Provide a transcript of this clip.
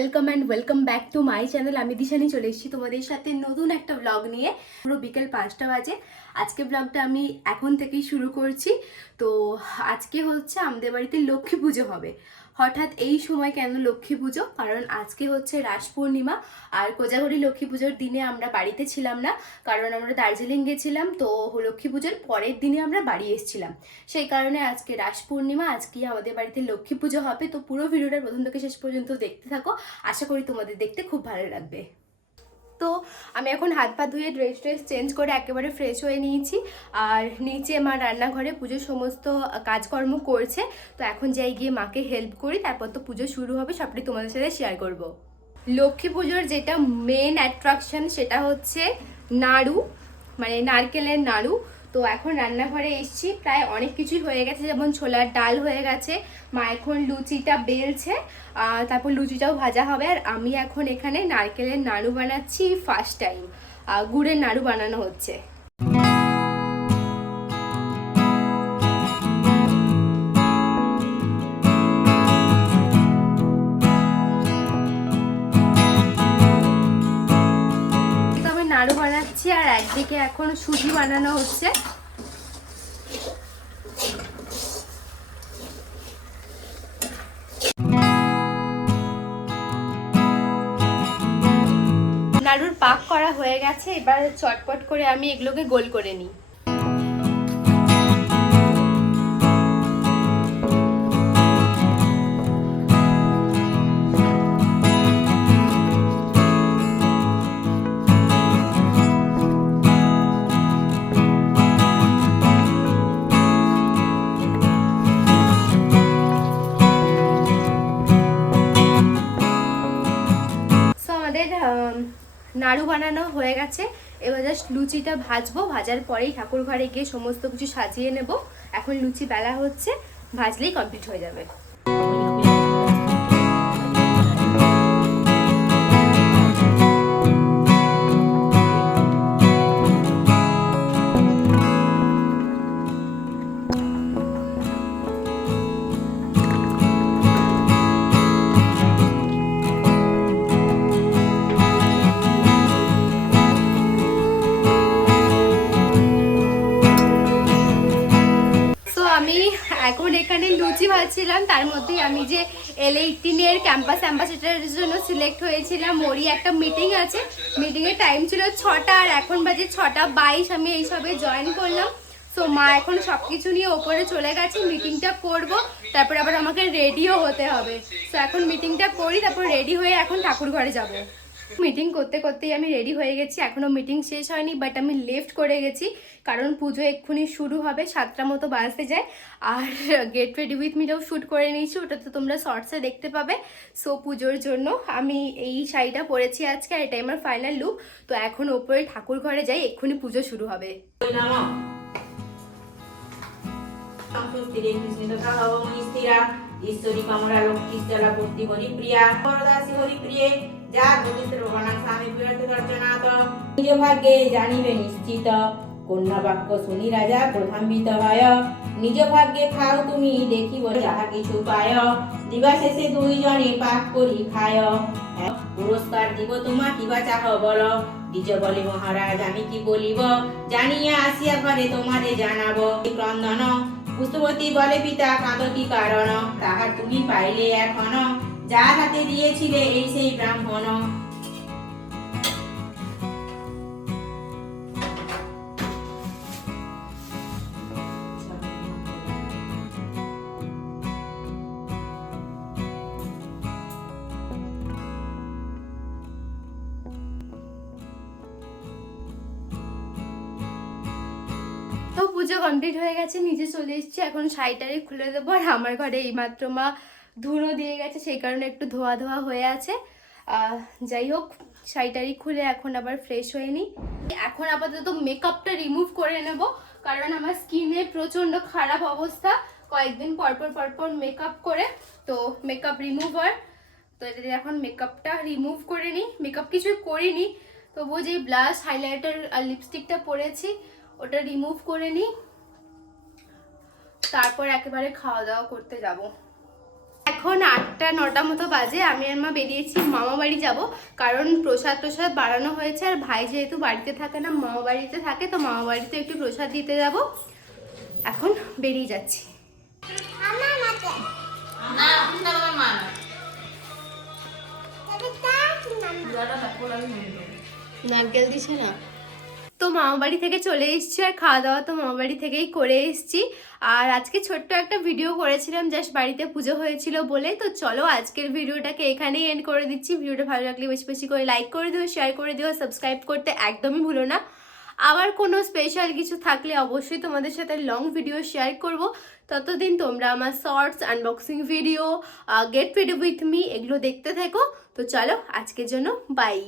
Welcome back to my channel. আমি দিশানি চলে এসেছি তোমাদের সাথে নতুন একটা ব্লগ নিয়ে। পুরো বিকেল 5টা বাজে। আজকে ব্লগটা আমি এখন থেকেই শুরু করছি। তো আজকে হচ্ছে আমাদের বাড়িতে লক্ষ্মী পুজো হবে। হঠাৎ এই সময় কেন লক্ষ্মী পুজো? কারণ আজকে হচ্ছে রাস পূর্ণিমা। আর কোজাগরী লক্ষ্মী পুজোর দিনে আমরা বাড়িতে ছিলাম না, কারণ আমরা দার্জিলিং গেছিলাম। তো লক্ষ্মী পুজোর পরের দিনে আমরা বাড়ি এসেছিলাম। সেই কারণে আজকে রাস পূর্ণিমা, আজকে আমাদের বাড়িতে লক্ষ্মী পুজো হবে। তো পুরো ভিডিওটা প্রথম থেকে শেষ পর্যন্ত দেখতে থাকো, আশা করি তোমাদের দেখতে খুব ভালো লাগবে। তো আমি এখন হাত পা ধুয়ে ড্রেস চেঞ্জ করে একেবারে ফ্রেশ হয়ে নিয়েছি। আর নিচে মা রান্নাঘরে পুজোর সমস্ত কাজকর্ম করছে। তো এখন যাই গিয়ে মাকে হেল্প করি, তারপর তো পুজো শুরু হবে, সবটাই তোমাদের সাথে শেয়ার করব। লক্ষ্মী পুজোর যেটা মেন অ্যাট্রাকশন সেটা হচ্ছে নাড়ু, মানে নারকেলের নাড়ু। তো এখন রান্নাঘরে এসেছি, প্রায় অনেক কিছুই হয়ে গেছে, যেমন ছোলার ডাল হয়ে গেছে। মা এখন লুচিটা বেলছে, তারপর লুচিটাও ভাজা হবে। আর আমি এখন এখানে নারকেলের নাড়ু বানাচ্ছি, ফার্স্ট টাইম গুড়ের নাড়ু বানানো হচ্ছে। আমি নাড়ু বানাচ্ছি আর একদিকে এখন সুজি বানানো হচ্ছে। নাড়ুর পাক করা হয়ে গেছে, এবার চটপট করে আমি এগুলোকে গোল করে নিই। নাড়ু বানানো হয়ে গেছে, এবার জাস্ট লুচিটা ভাজবো। ভাজার পরেই ঠাকুর ঘরে গিয়ে সমস্ত কিছু সাজিয়ে নেব। এখন লুচি বেলা হচ্ছে, ভাজলেই কমপ্লিট হয়ে যাবে। আমি এখন এখানে লুচি ভাজছিলাম, তার মধ্যেই আমি যে L18 এর ক্যাম্পাস অ্যাম্বাসেডারের জন্য সিলেক্ট হয়েছিলাম, ওরই একটা মিটিং আছে। মিটিংয়ের টাইম ছিল 6টা, আর এখন বাজে 6:22। আমি এইসবে জয়েন করলাম। সো মা এখন সব কিছু নিয়ে ওপরে চলে গেছে, মিটিংটা করব, তারপর আবার আমাকে রেডিও হতে হবে। সো এখন মিটিংটা করি, তারপর রেডি হয়ে এখন ঠাকুর ঘরে যাব। মিটিং করতে করতেই আমি রেডি হয়ে গেছি, এখনো মিটিং শেষ হয়নি, বাট আমি লেফট করে গেছি, কারণ পুজো এক্ষুনি শুরু হবে, 7টা মতো বাজতে যায়। আর গেট রেডি উইথ মিটাও শ্যুট করে নিয়েছি, ওটা তো তোমরা শর্টসে দেখতে পাবে। সো পুজোর জন্য আমি এই শাড়িটা পরেছি আজকে, আর এটাই আমার ফাইনাল লুক। তো এখন ওপরে ঠাকুর ঘরে যাই, এক্ষুনি পুজো শুরু হবে। ঈশ্বরী কমলা লক্ষ্মী স্থলা ভক্তি হরিপ্রিয়া পরদাসী হরিপ্রিয়ে যা ভবিষ্য ভগবান স্বামী বিরত দর্শনাথ নিজ ভাগ্যে জানিবে নিশ্চিত কন্যা বাক্য শুনি রাজা প্রধানবিত হয় নিজ ভাগ্যে খাও তুমি দেখিব যাহা কিছু পায় দিবা শেষে দুইজনে পাক করি খায় পুরস্কার দিব তোমা কিবা চাহ বল নিজ বলে মহারাজ আমি কি বলিব জানিয়া আসিয়া ঘরে তোমারে জানাবো ক্রন্দন পুষ্পবতী বলে পিতা কাঁদ কি কারণ তাহার তুমি পাইলে এখন যার হাতে দিয়েছিলে এই সেই ব্রাহ্মণ তো পুজো কমপ্লিট হয়ে গেছে, নিচে চলে এসেছি, এখন শাড়িটারি খুলে দেবো। আর আমার ঘরে এইমাত্র মা ধুনো দিয়ে গেছে, সেই কারণে একটু ধোয়া ধোয়া হয়ে আছে। যাই হোক, শাড়িটারি খুলে এখন আবার ফ্রেশ হয়ে নিই। এখন আপাতত মেকআপটা রিমুভ করে নেব, কারণ আমার স্কিনে প্রচণ্ড খারাপ অবস্থা, কয়েকদিন পরপর মেকআপ করে। তো মেকআপ রিমুভার, তো এটা এখন মেকআপটা রিমুভ করে নিই। মেকআপ কিছুই করিনি, তবুও যে ব্লাশ হাইলাইটার আর লিপস্টিকটা পরেছি ওটা রিমুভ করে নিই, তারপর একেবারে খাওয়া দাওয়া করতে যাব। এখন 8টা-9টা মতো বাজে। আমি আর মা বেরিয়েছি মামা বাড়ি যাব, কারণ প্রসাদ প্রসাদ বাড়ানো হয়েছে আর ভাই যেহেতু বাড়িতে থাকে না, মামা বাড়িতে থাকে, তো মামা বাড়িতে একটু প্রসাদ দিতে যাব। এখন বেরিয়ে যাচ্ছি। নারকেল দিছে না তো মামা বাড়ি থেকে চলে এসেছি, আর খাওয়া দাওয়া তো মামা বাড়ি থেকেই করে এসেছি। আর আজকে ছোট্ট একটা ভিডিও করেছিলাম, জাস্ট বাড়িতে পুজো হয়েছিল বলে। তো চলো আজকের ভিডিওটাকে এখানেই এন্ড করে দিচ্ছি। ভিডিওটা ভালো লাগলে বেশি বেশি করে লাইক করে দিও, শেয়ার করে দিও, সাবস্ক্রাইব করতে একদমই ভুলো না। আবার কোনো স্পেশাল কিছু থাকলে অবশ্যই তোমাদের সাথে লং ভিডিও শেয়ার করব। ততদিন তোমরা আমার shorts, unboxing video, get ready with me এগুলো দেখতে থেকো। তো চলো আজকের জন্য বাই।